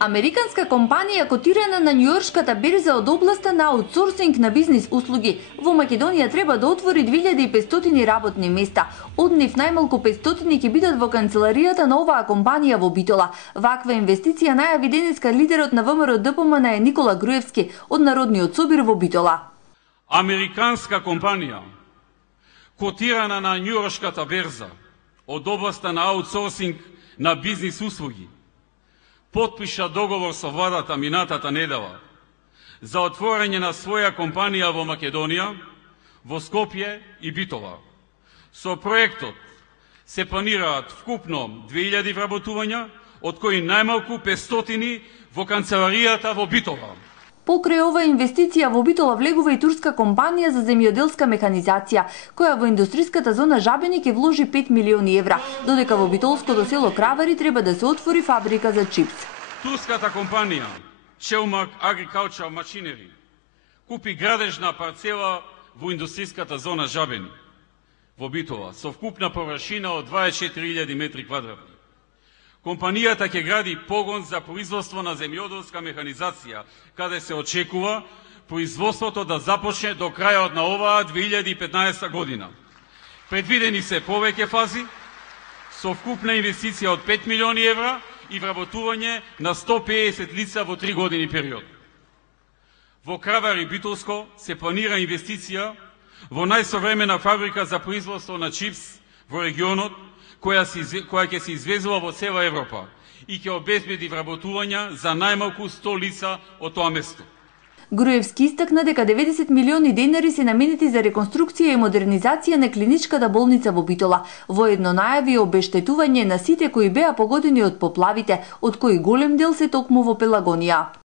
Американска компанија котирана на Њујоршката берза од областа на аутсорсинг на бизнис услуги во Македонија треба да отвори 2500 работни места. Од нив најмалку 500 ќе бидат во канцеларијата на оваа компанија во Битола. Ваква инвестиција најави денеска лидерот на ВМРО ДПМН е Никола Груевски од Народниот собир во Битола. Американска компанија котирана на Њујоршката берза од областа на аутсорсинг на бизнис услуги потпиша договор со владата минатата недела за отворање на своја компанија во Македонија, во Скопје и Битола. Со проектот се планираат вкупно 2000 вработувања, од кои најмалку 500 во канцеларијата во Битола. Покрај оваа инвестиција во Битола влегува и турска компанија за земјоделска механизација, која во индустриската зона Жабени ќе вложи 5 милиони евра, додека во битолското село Кравари треба да се отвори фабрика за чипс. Турската компанија Челмак Agricultural Machinery купи градежна парцела во индустриската зона Жабени во Битола со вкупна површина од 24.000 метри квадратни. Компанијата ќе гради погон за производство на земјоделска механизација, каде се очекува производството да започне до крајот на оваа 2015 година. Предвидени се повеќе фази со вкупна инвестиција од 5 милиони евра и вработување на 150 лица во 3 години период. Во Кравари Битолско се планира инвестиција во најсовремена фабрика за производство на чипс во регионот, која ќе се извезува во цела Европа и ќе обезбеди вработувања за најмалку 100 лица од тоа место. Груевски истакна дека 90 милиони денари се наменети за реконструкција и модернизација на клиничката болница во Битола. Воедно најави обештетување на сите кои беа погодени од поплавите, од кои голем дел се токму во Пелагонија.